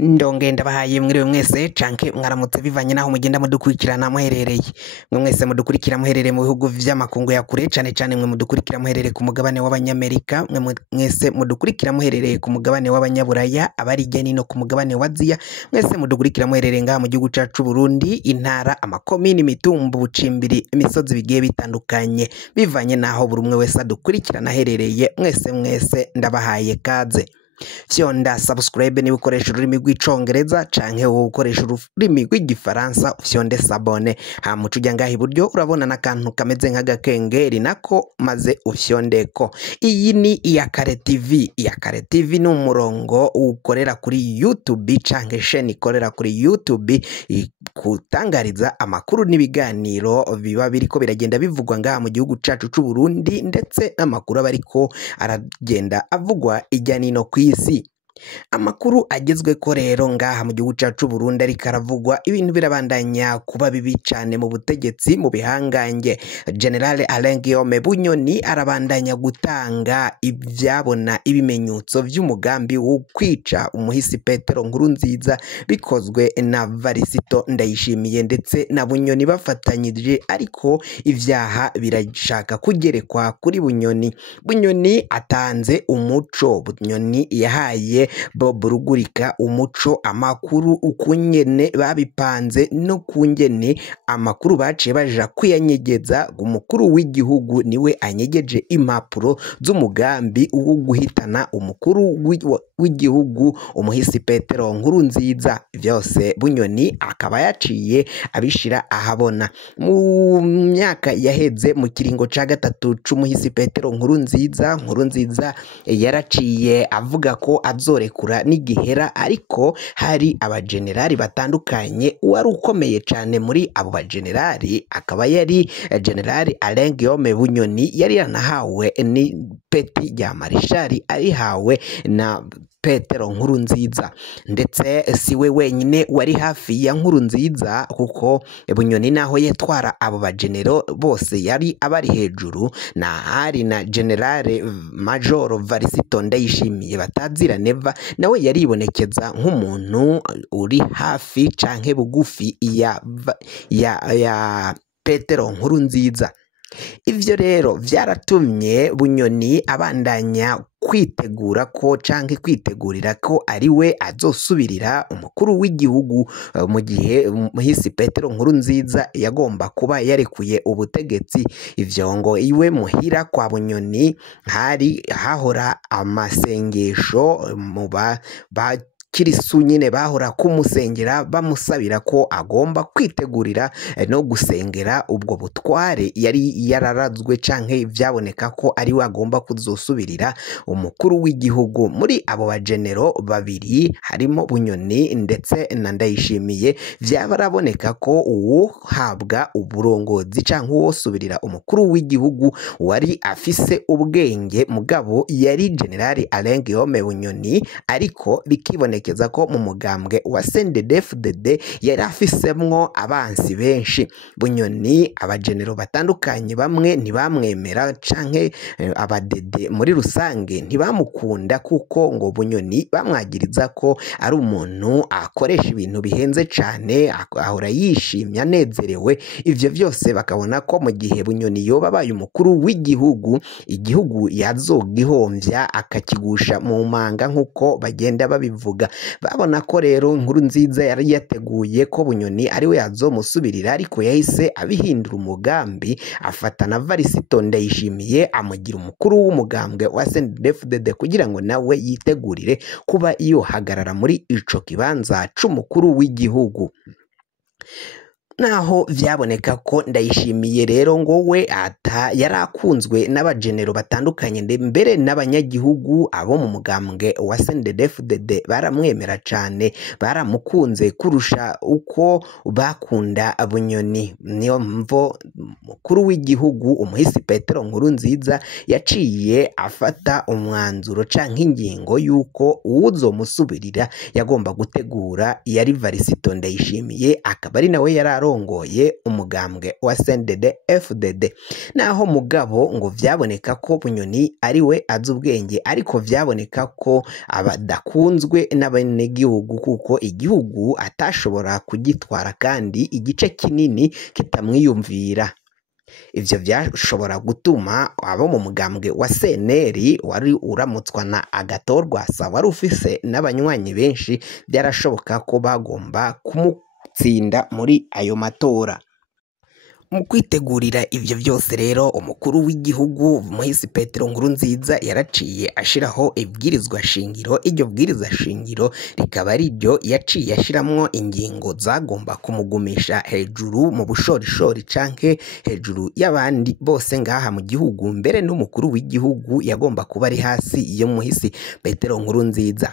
Ndongenda bahaye mwiriwe mwese canke mwaramutse bivanye naho mugenda mudukurikirana muherereye. Mwe mwese mudukurikira muherereye mu bihugu vy'amakungu ya kure, cane cane mwe mudukurikira muherereye ku mugabane w'abanyamerika, mwe mwese mudukurikira muherereye ku mugabane w'abanyaburaya, abari igeni no ku mugabane wa Aziya, mwese mudukurikira muherereye ngaha mu gihugu cacu Burundi, intara, amakomini, imitumba, ubucimbiri, imisozi bigiye bitandukanye, bivanye naho buri umwe wese adukurikirana aherereye. Mwese ndabahaye kaze. Fyonda subscribe ni ukoresha ururimi rw'icongereza canke ukoresha ururimi rw'igifaransa, fyonde sabone. Hama uca ngaha iburyo urabona n'akantu kameze nk'agakengeri nako maze ufyondeko. Iyi ni Iyakare TV. Iyakare TV ni umurongo ukorera kuri YouTube canke chaîne ikorera kuri YouTube kutangariza amakuru n'ibiganiro biba biriko biragenda bivugwa ngaha mu gihugu cacu c'u Burundi, ndetse n'amakuru bariko aragenda avugwa ijya nino kw'isi. Amakuru agezweko rero ngaha mu gihugu cacu Burundi ariko aravugwa, ibintu birabandanya kuba bibi cane mu butegetsi, mu bihangange. General Alain Guillaume Bunyoni arabandanya gutanga ivyabona ibimenyetso vy'umugambi wo kwica umuhisi Petero Nkurunziza, bikozwe na Varisito Ndayishimiye ndetse na Bunyoni bafatanyije, ariko ivyaha birashaka kugerekwa kuri Bunyoni. Bunyoni atanze umuco. Bunyoni yahaye Bob Rugurika umuco, amakuru ukungene babipanze no kungene amakuru baciye baja kuyanyegeza. Umukuru w'igihugu niwe anyegeje impapuro z'umugambi wo guhitana umukuru w'igihugu umuhisi Petero Nkurunziza. Vyose Bunyoni akaba yaciye abishira ahabona. Mu myaka yaheze, mu kiringo ca gatatu c'umuhisi Petero Nkurunziza yaraciye avuga ko azorekura n'igihera, ariko hari abagenerali batandukanye. Uwari ukomeye cane muri abo bagenerali akaba yari General Alain Guillaume Bunyoni, yari yanahawe ni peti rya marishali arihawe na Petero Nkurunziza, ndetse siwe wenyine wari hafi ya Nkurunziza, kuko Bunyoni naho yatwara abo bagenero bose yari abari hejuru, na hari na General Major Varisito Ndayishimiye batazira neva, nawe yaribonekeza nk'umuntu uri hafi canke bugufi ya Petero Nkurunziza. Ivyo rero vyaratumye Bunyoni abandanya kwitegura ko canke kwitegurira ko ariwe azosubirira umukuru w'igihugu mu gihe muhisi Petero Nkurunziza yagomba kuba yarekuye ubutegetsi. Ivyo ngo iwe muhira kwa Bunyoni hari hahora amasengesho mu Kirisu nyine bahora kumusengera bamusabira ko agomba kwitegurira no gusengera ubwo butware yari yararazwe, canke vyaboneka ko ari we agomba kuzosubirira umukuru w'igihugu. Muri abo bagenero babiri harimo Bunyoni ndetse na Ndayishimiye, vyabaraboneka ko uwohabwa uburongozi canke uwosubirira umukuru w'igihugu wari afise ubwenge, mugabo yari General Alain Guillaume Bunyoni, ariko bikiboneka ko mu mugambwe wa CNDD-FDD yari afisemwo abansi benshi. Bunyoni abagenero batandukanye bamwe ntibamwemera, canke abadede muri rusange ntibamukunda, kuko ngo Bunyoni bamwagiriza ko ari umuntu akoresha ibintu bihenze cane, ahora yishimye anezerewe. Ivyo vyose bakabona ko mu gihe Bunyoni yoba abaye umukuru w'igihugu, igihugu yazogihomvya akakigusha mu manga nk'uko bagenda babivuga. Babona ko rero Nkurunziza yari yateguye ko Bunyoni ariwe yazomusubirira, ariko yahise abihindura umugambi, afatana Varisito Ndayishimiye amugira umukuru w'umugambwe wa CNDD-FDD kugira ngo nawe yitegurire kuba yohagarara muri ico kibanza c'umukuru w'igihugu. Naho vyaboneka ko Ndayishimiye rero ngo we yarakunzwe n'abagenero batandukanye, mbere n'abanyagihugu abo mu mugambwe wa CNDD-FDD baramwemera cane, baramukunze kurusha uko bakunda Bunyoni. Niyo mvo mukuru w'igihugu umuhisi Petero Nkurunziza yaciye afata umwanzuro canke ingingo yuko uwuzomusubirira yagomba gutegura yari Varisito Ndayishimiye, akaba ari nawe yararo arongoye umugambwe wa CNDD-FDD. Naho mugabo ngo vyaboneka ko Bunyoni ari we azi ubwenge, ariko vyaboneka ko abadakunzwe n'abenegihugu kuko igihugu atashobora kugitwara kandi igice kinini kitamwiyumvira. Ivyo vyashobora gutuma abo mu mugambwe wa CNL wari uramutswa na Agathon Rwasa wari ufise n'abanywanyi benshi, byarashoboka ko bagomba kumutsinda muri ayo matora. Mu kwitegurira ivyo vyose rero umukuru w'igihugu Muhisi Petero Nkurunziza yaraciye ashiraho ibwirizwa shingiro. Iryo bwirizwa shingiro rikaba ari ryo yaciye ashiramwo ingingo zagomba kumugumisha hejuru mu bushorishori canke hejuru y'abandi bose ngaha mu gihugu, mbere n'umukuru w'igihugu yagomba kuba ari hasi yo Muhisi Petero Nkurunziza.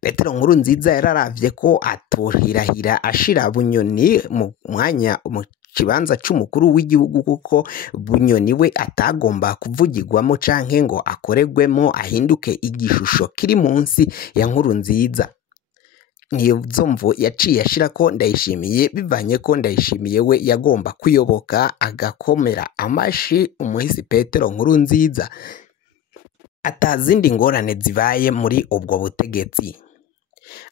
Petero Nkurunziza yararavye ko atohirahira ashira Bunyoni mu mwanya mu kibanza c'umukuru w'igihugu, kuko Bunyoni we atagomba kuvugirwamo canke ngo akoregwemo ahinduke igishusho kiri munsi ya Nkurunziza. Niyo mvo yaciye ashira ko Ndayishimiye, bivanye ko Ndayishimiye we yagomba kuyoboka agakomera amashi Umuhisi Petero Nkurunziza atazindi ngorane zibaye muri ubwo butegetsi.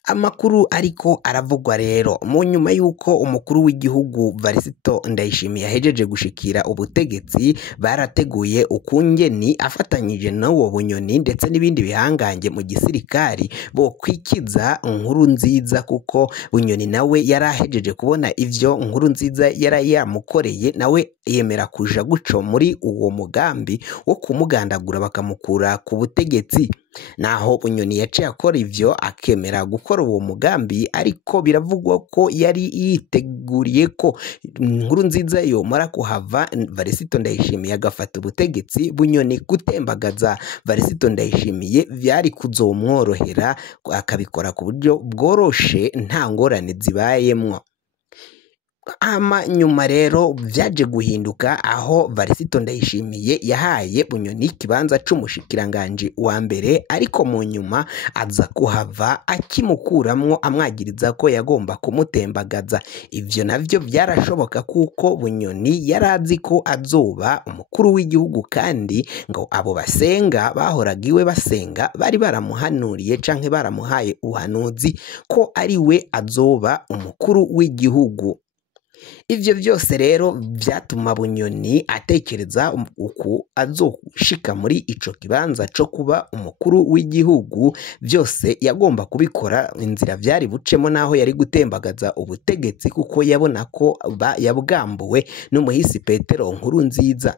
Amakuru ariko aravugwa rero mu nyuma y'uko umukuru w'igihugu Varisito Ndayishimiye yahejeje gushikira ubutegetsi, barateguye ukungeni afatanyije n'uwo Bunyoni ndetse n'ibindi bihangange mu gisirikari bo kwikiza Nkurunziza, kuko Bunyoni nawe yarahejeje kubona ivyo Nkurunziza yarayamukoreye, nawe yemera kuja guco muri uwo mugambi wo kumugandagura bakamukura ku butegetsi. Naho Bunyoni yaciye akora ivyo akemera gukora uwo mugambi, ariko biravugwa ko yari yiteguriye ko Nkurunziza yomara kuhava Varisito Ndayishimiye agafata ubutegetsi, Bunyoni gutembagaza Varisito Ndayishimiye vyari kuzomworohera, akabikora ku buryo bworoshe nta ngorane zibayemwo. Nyuma rero vyaje guhinduka aho Varisito Ndayishimiye yahaye Bunyoni kibanza c'umushikiranganje wa mbere, ariko mu nyuma aza kuhava akimukuramwo amwagiriza ko yagomba kumutembagaza. Ivyo navyo vyarashoboka kuko Bunyoni yarazi ko azoba umukuru w'igihugu, kandi ngo abo basenga bahoraga iwe basenga bari baramuhanuriye canke baramuhaye ubuhanuzi ko ari we azoba umukuru w'igihugu. Ivyo vyose rero vyatuma Bunyoni atekereza uku azoshika muri ico kibanza co kuba umukuru w'igihugu. Vyose yagomba kubikora inzira vyari bucemo, naho yari gutembagaza ubutegetsi kuko yabona ko yabwambuwe n'Umuhisi Petero Nkurunziza.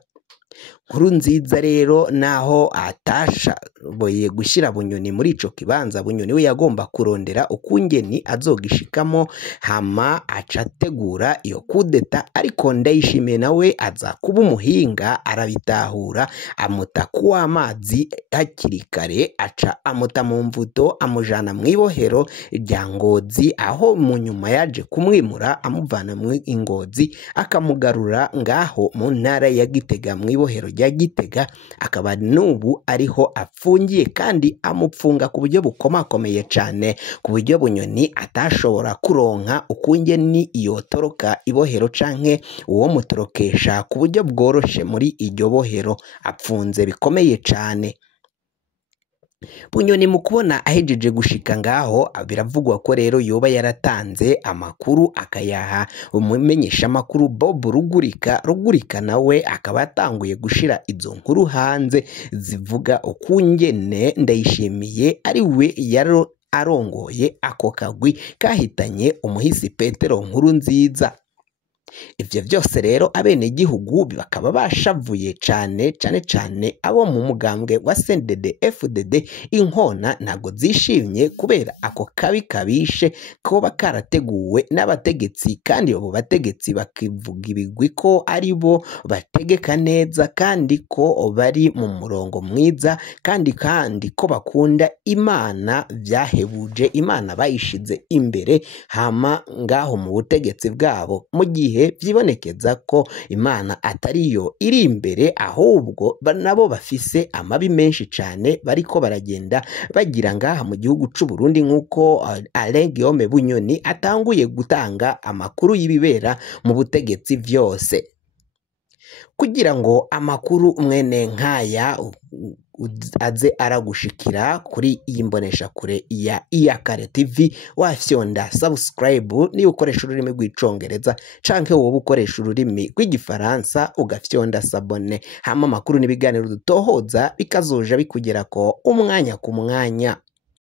Nkurunziza rero naho atashoboye gushira Bunyoni muri ico kibanza, Bunyoni we yagomba kurondera ukungeni azogishikamo, hama acategura iyo kudeta, ariko Ndayishimiye nawe aza kuba umuhinga arabitahura, amuta kuwa amazi hakiri kare, aca amuta mu mvuto amujana mw'ibohero rya Ngozi, aho mu nyuma yaje kumwimura amuvana mu Ngozi akamugarura ngaho mu ntara ya Gitega mw'ibohero rya Gitega, akaba n'ubu ariho apfungiye, kandi amupfunga ku buryo bukomakomeye cane, ku buryo Bunyoni atashobora kuronka ukungeni yotoroka ibohero canke uwo mutorokesha ku buryo bworoshe muri iryo bohero, apfunze bikomeye cane. Bunyoni mu kubona ahejeje gushika ngaho, biravugwa ko rero yoba yaratanze amakuru akayaha umumenyesha amakuru Bob Rugurika nawe akaba atanguye gushira izo nkuru hanze zivuga ukungene Ndayishimiye ari we yaro arongoye ako kagwi kahitanye Umuhisi Petero Nkurunziza. Ivyo vyose rero abenegihugu bakaba bashavuye cane abo mu mugambwe wa CNDD-FDD. Inkona ntago zishimye kubera ako kabi kabishe koba karateguwe n'abategetsi, kandi abo bategetsi bakivuga ibigwi ko ari bo bategeka neza, kandi ko bari mu murongo mwiza, kandi ko bakunda Imana vyahebuje. Imana bayishize imbere hama ngaho mu butegetsi bwabo, mu gihe gihe vyibonekeza ko Imana atariyo iri imbere ahubwo nabo bafise amabi menshi cane bariko baragenda bagira ngaha mu gihugu c'u Burundi nk'uko Alain Guillaume Bunyoni atanguye gutanga amakuru y'ibibera mu butegetsi vyose kugira ngo amakuru mwene nkaya aze aragushikira kuri iyi mbonesha kure ya Iyakare TV wafyonda subscribe niyo ukoresha ururimi rw'icongereza canke wowe ukoresha ururimi rw'igifaransa ugafyonda sabone hama amakuru n'ibiganiro dutohoza bikazoja bikugerako umwanya ku mwanya.